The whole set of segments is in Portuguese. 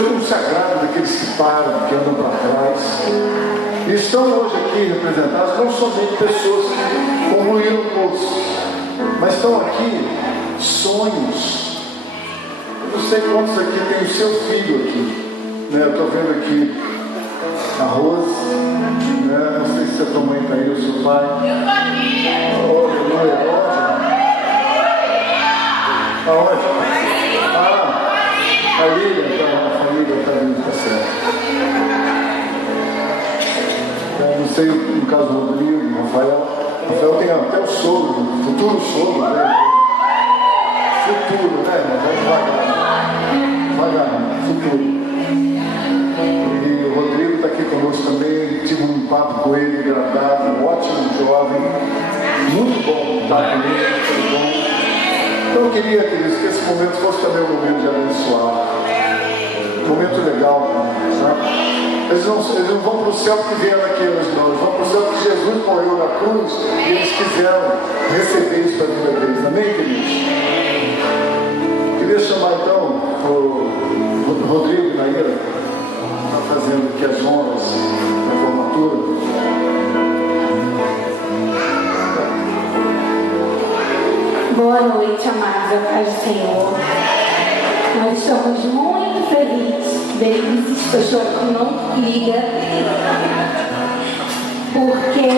Deus não se agrada daqueles que param, que andam para trás. E estão hoje aqui representados não somente pessoas que concluíram o curso, mas estão aqui sonhos. Eu não sei quantos aqui tem o seu filho aqui, né? Eu estou vendo aqui a Rose, né? Não sei se a tua mãe está aí, o seu pai. Eu estou aqui. Aonde? A família está vindo, está certo. Não sei, no caso do Rodrigo, Rafael tem até o sogro, futuro sogro, né? Futuro, né? Devagar, futuro. E o Rodrigo está aqui conosco também, tive um papo com ele, agradável, um ótimo jovem, muito bom estar com ele, foi bom. Então eu queria, queridos, que esse momento fosse também um momento de abençoar. Um momento legal, sabe? Eles não vão para o céu porque vieram aqui, eles vão para o céu porque Jesus morreu na cruz e eles quiseram receber isso para a vida deles. Amém, queridos? Queria chamar então o Rodrigo e Naira, está fazendo aqui as honras da formatura. Boa noite, amados, a paz do Senhor. Nós estamos muito felizes. Delícia, estou chorando, não liga. Porque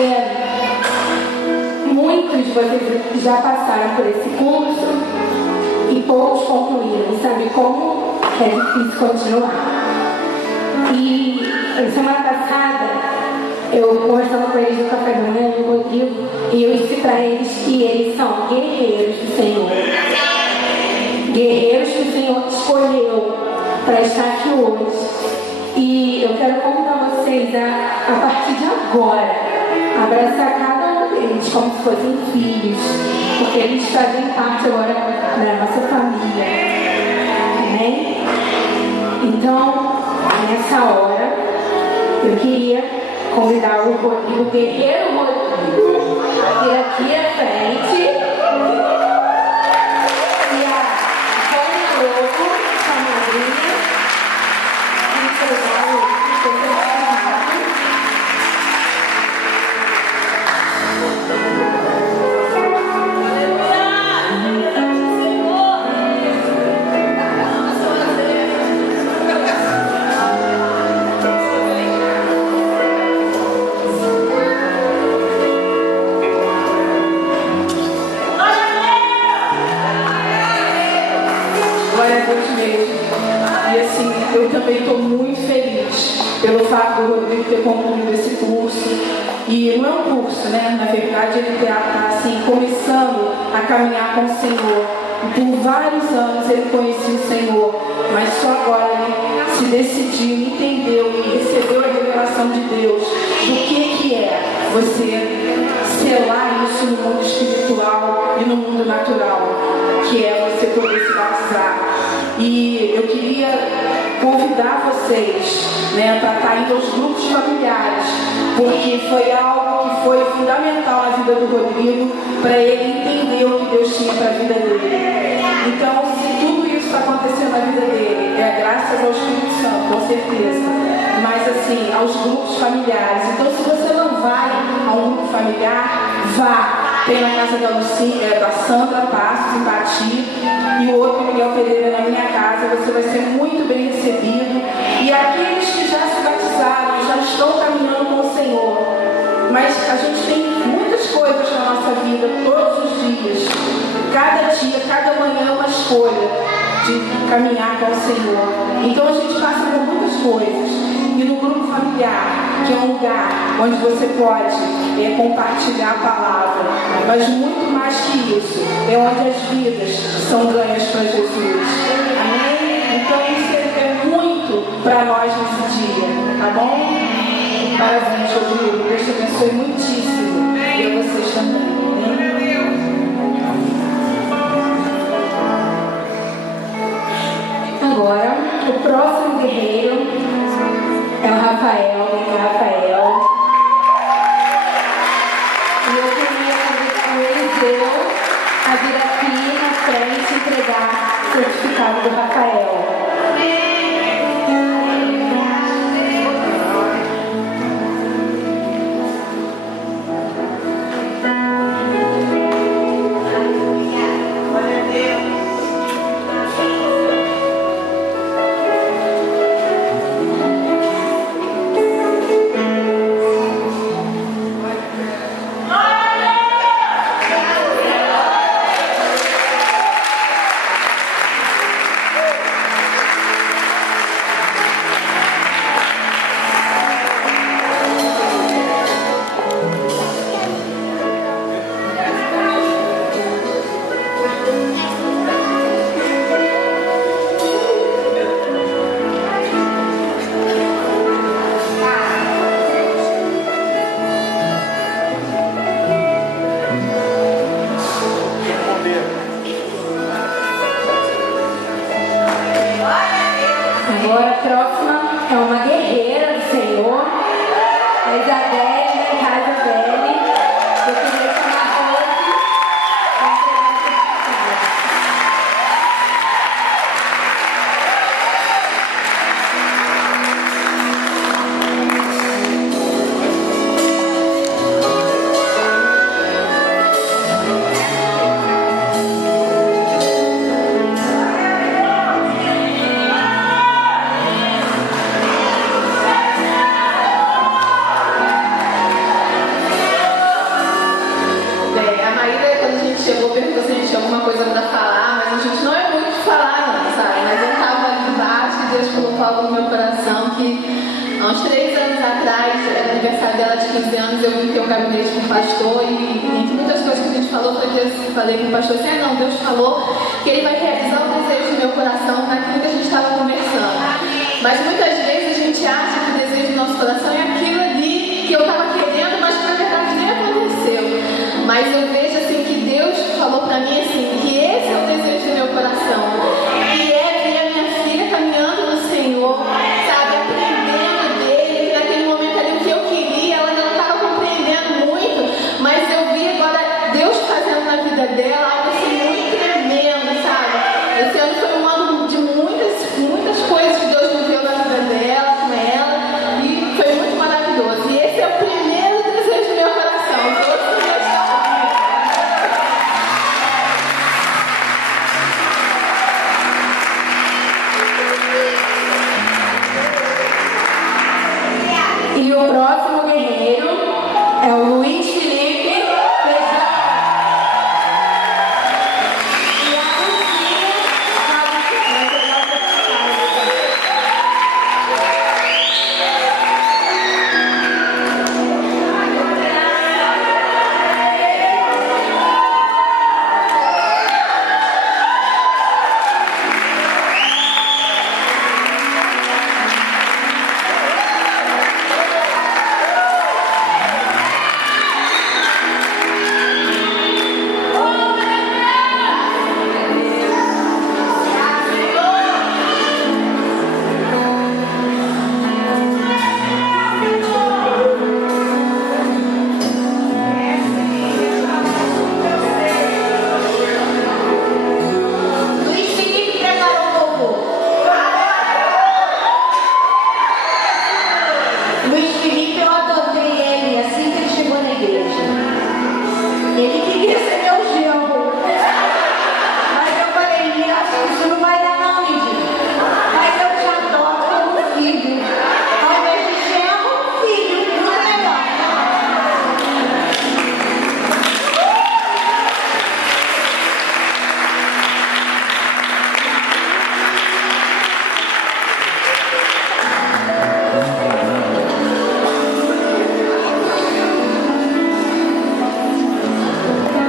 muitos de vocês já passaram por esse curso e poucos concluíram. Sabe como é difícil continuar? E semana passada, eu conversando com eles no café da manhã, no Rodrigo, e eu disse para eles que eles são guerreiros do Senhor. Guerreiros que o Senhor escolheu para estar aqui hoje. E eu quero convidar vocês a partir de agora, abraçar cada um deles como se fossem filhos, porque eles fazem parte agora da nossa família. Amém? Então, nessa hora, eu queria convidar o Rodrigo, o guerreiro Rodrigo, a vir aqui à frente. E a Sônia Lobo, a madrinha, eu também estou muito feliz pelo fato do Rodrigo ter concluído esse curso. E não é um curso, né? Na verdade, ele está assim, começando a caminhar com o Senhor. E por vários anos ele conhecia o Senhor, mas só agora ele se decidiu, entendeu e recebeu a revelação de Deus do que é você selar isso no mundo espiritual e no mundo natural, que é você poder se batizar. E eu queria convidar vocês, né, para estar indo aos grupos familiares, porque foi algo que foi fundamental na vida do Rodrigo, para ele entender o que Deus tinha para a vida dele. Então, se tudo isso está acontecendo na vida dele, é graças ao Espírito Santo, com certeza. Mas assim, aos grupos familiares. Então, se você não vai a um grupo familiar, vá. Tem na casa da Lucinha, da Sandra Passos, em Pati, e o outro Miguel Pereira na minha casa. Você vai ser muito bem recebido. E aqueles que já se batizaram, já estão caminhando com o Senhor. Mas a gente tem muitas coisas na nossa vida, todos os dias. Cada dia, cada manhã é uma escolha de caminhar com o Senhor. Então a gente passa por muitas coisas. E no grupo familiar, que é um lugar onde você pode compartilhar a palavra, mas muito mais que isso, é onde as vidas são ganhas para Jesus. Amém? Então isso é muito para nós nesse dia, tá bom? Parabéns, Rodrigo. Deus te abençoe muitíssimo. E a vocês também. Agora, o próximo guerreiro é o Rafael. E eu queria convidar o Eliseu a vir aqui na frente entregar o certificado do Rafael. Agora a próxima é uma guerreira do Senhor, a Isabelle da Casa Velha. Eu queria chamar a Rose para entregar o certificado. Chegou, perguntou se a gente tinha alguma coisa para falar, mas a gente não é muito de falar, não, sabe? Mas eu estava ali embaixo e Deus colocou algo no meu coração que há uns 3 anos atrás, era aniversário dela de 15 anos, eu vim ter um gabinete com o pastor e entre muitas coisas que a gente falou, foi que eu falei com o pastor assim, não, Deus falou que ele vai realizar o desejo do meu coração naquilo que a gente estava conversando. Mas muitas vezes a gente acha que o desejo do nosso coração é aquilo ali que eu estava querendo, mas que na verdade nem aconteceu. Mas eu vejo assim que Deus falou para mim assim, que esse é o desejo do meu coração, que é ver a minha filha caminhando no Senhor, sabe, aprendendo dele, que naquele momento ali o que eu queria, ela não estava compreendendo muito, mas eu vi agora Deus fazendo na vida dela algo assim muito tremendo, sabe? Esse ano foi um ano de muitas coisas que Deus moveu na vida dela, com ela, e foi muito maravilhoso. E esse é o primeiro desejo do meu coração. E o próximo guerreiro é o Luiz Felipe Feijão. E a Lucinha vai pegar o certificado. Luiz Felipe preparou o povo. Luiz Felipe, eu adotei ele assim que ele chegou na igreja. Ele queria ser meu genro. Mas eu falei, acho que isso não vai dar não, Lidia. Mas eu te adoto como filho. Ao invés de genro, filho. Não é legal.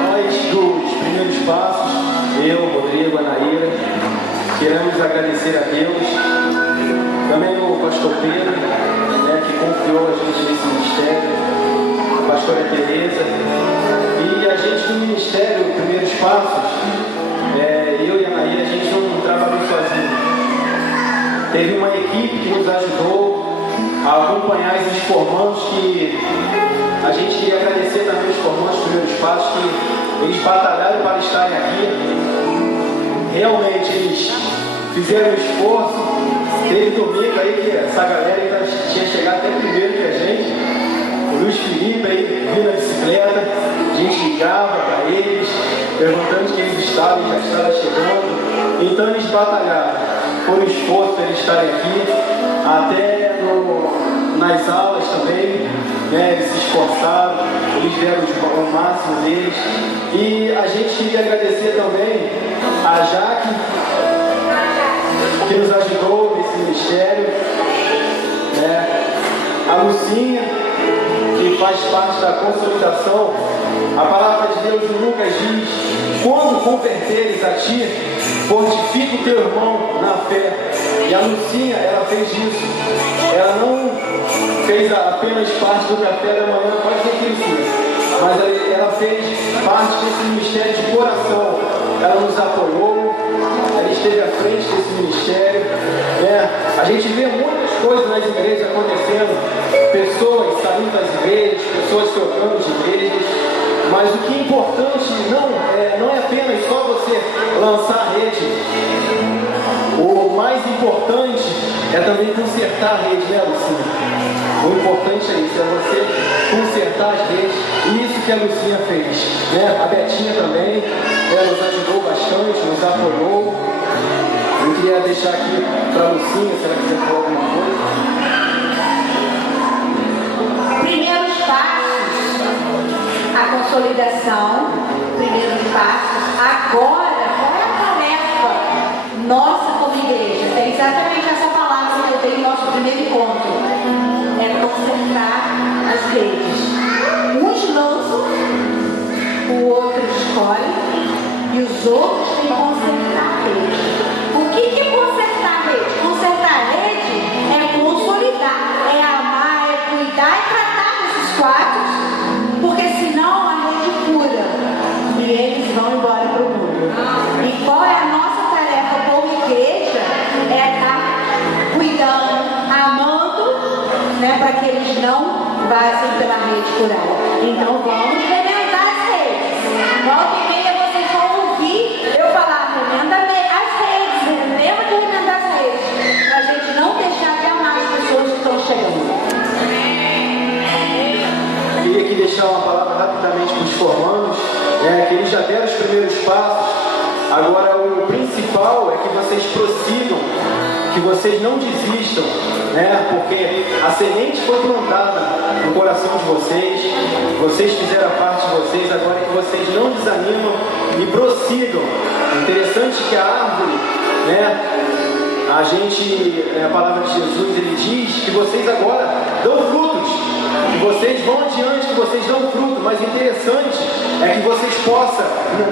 Nós, dos primeiros passos, eu, Rodrigo, a Naíra, queremos agradecer a Deus, também o pastor Pedro, né, que confiou a gente nesse ministério, a pastora Tereza, e a gente no ministério, primeiros passos, eu e a Naíra, a gente não trabalhou sozinho. Teve uma equipe que nos ajudou a acompanhar esses formandos, que a gente queria agradecer também os formandos dos primeiros passos, que eles batalharam para estarem aqui. Realmente eles fizeram um esforço. Teve domingo aí que essa galera ainda tinha chegado até primeiro que a gente. O Luiz Felipe aí vindo na bicicleta, a gente ligava para eles, perguntando que eles estavam e já estavam chegando. Então eles batalharam. Foi um esforço para eles estarem aqui, até nas aulas também, né, eles se esforçaram, eles deram o máximo deles. E a gente queria agradecer também a Jaque, que nos ajudou nesse ministério, né, a Lucinha, que faz parte da consolidação. A palavra de Deus em Lucas diz: quando converteres a ti, fortifica o teu irmão na fé. E a Lucinha, ela fez isso. Ela não fez apenas parte do café da manhã, pode ser que isso, mas ela fez parte desse ministério de coração. Ela nos apoiou, ela esteve à frente desse ministério, né? A A gente vê muitas coisas nas igrejas acontecendo, pessoas saindo das igrejas, pessoas trocando de igrejas, mas o que é importante não é apenas só você lançar a rede. O mais importante é também consertar a rede, né, Lucinha? O importante é isso, é você consertar as redes, e isso que a Lucinha fez, né? A Betinha também, ela nos ajudou bastante, nos apoiou. Eu queria deixar aqui para a Lucinha, se ela quiser falar alguma coisa. Primeiros passos, a consolidação, primeiros passos. Agora, qual é a tarefa nossa como igreja? É exatamente essa palavra que eu dei no nosso primeiro encontro. É consertar as redes. Uns lançam, o outro escolhe, e os outros têm que consertar a rede. O que é consertar a rede? Consertar a rede é consolidar, é amar, é cuidar e tratar desses quadros, porque senão a rede cura e eles vão embora para o mundo. E qual é a nossa tarefa como igreja? É estar cuidando, amando, né, para que eles não vazem pela rede curada. Então vamos remendar as redes. Volta e meia vocês vão ouvir eu falar, remenda as redes, lembra de remendar as redes, para a gente não deixar de amar as pessoas que estão chegando. Eu queria aqui deixar uma palavra rapidamente para os formandos, que eles já deram os primeiros passos. Agora o principal é que vocês prossigam, que vocês não desistam, né? Porque a semente foi plantada no coração de vocês fizeram a parte de vocês, agora é que vocês não desanimam e prossigam. Interessante que a árvore, né? A palavra de Jesus, ele diz que vocês agora dão frutos, que vocês vão adiante, que vocês dão fruto, mas interessante é que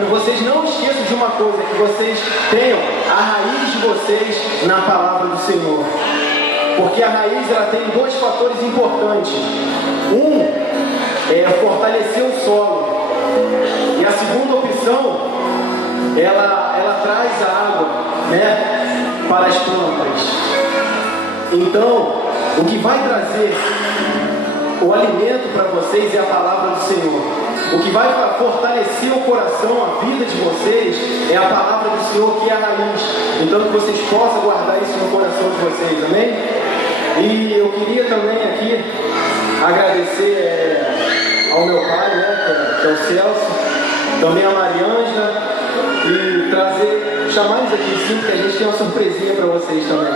vocês não esqueçam de uma coisa, que vocês tenham a raiz de vocês na palavra do Senhor. Porque a raiz, ela tem dois fatores importantes. Um é fortalecer o solo, e a segunda opção, ela traz a água, né, para as plantas. Então, o que vai trazer o alimento para vocês é a palavra do Senhor. O que vai fortalecer o coração, a vida de vocês, é a palavra do Senhor, que é a raiz. Então, que vocês possam guardar isso no coração de vocês, amém? E eu queria também aqui agradecer ao meu pai, né, que é o Celso, também a Mariângela, e chamar eles aqui sim, porque a gente tem uma surpresinha para vocês também.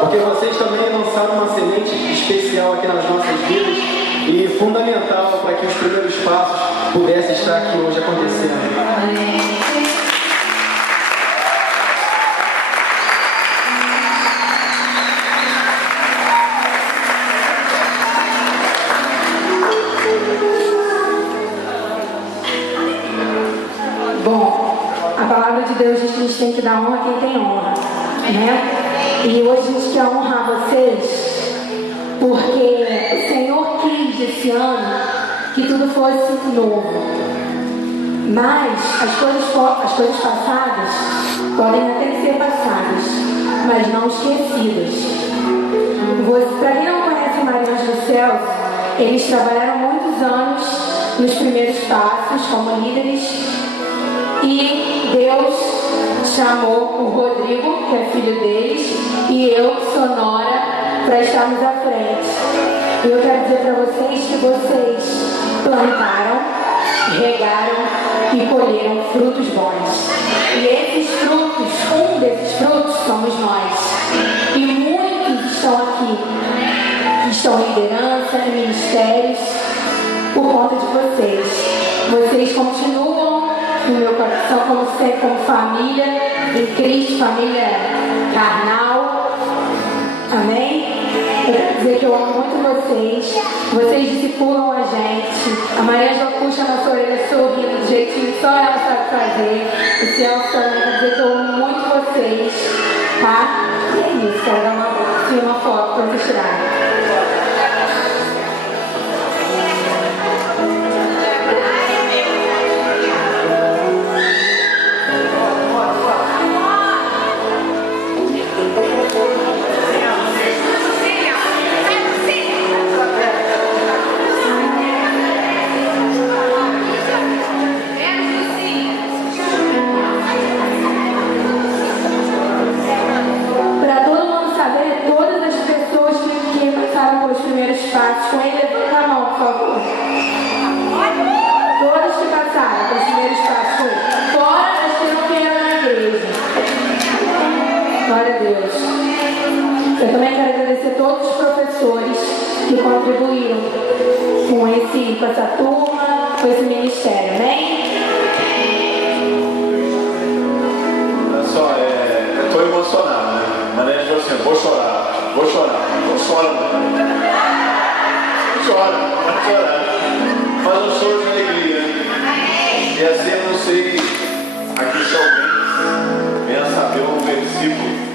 Porque vocês também lançaram uma semente especial aqui nas nossas vidas e fundamental para que os primeiros passos pudessem estar aqui hoje acontecendo. Deus diz que a gente tem que dar honra a quem tem honra, né? E hoje a gente quer honrar vocês, porque o Senhor quis esse ano que tudo fosse novo. Mas as coisas passadas podem até ser passadas, mas não esquecidas. Para quem não conhece Mariângela e Celso, eles trabalharam muitos anos nos primeiros passos como líderes. E Deus chamou o Rodrigo, que é filho deles, e eu, Sonora, para estarmos à frente. E eu quero dizer para vocês que vocês plantaram, regaram e colheram frutos bons. E esses frutos, um desses frutos somos nós. E muitos estão aqui, que estão em liderança, em ministérios, por conta de vocês. Vocês continuam no meu coração como família em Cristo, família carnal. Amém? Eu quero dizer que eu amo muito vocês discipulam a gente. A Mariângela puxa a nossa orelha sorrindo do jeitinho que só ela sabe fazer. O Celso também quer dizer que eu amo muito vocês, tá? E é isso, quero dar uma foto para vocês tirarem. Glória a Deus. Eu também quero agradecer a todos os professores que contribuíram com essa turma, com esse ministério. Amém? Olha só, eu estou emocionado, né? Mas ele falou assim, vou chorar. Não chora, vai chorar. Faz um choro de alegria. E assim eu não sei aqui se alguém venha saber um versículo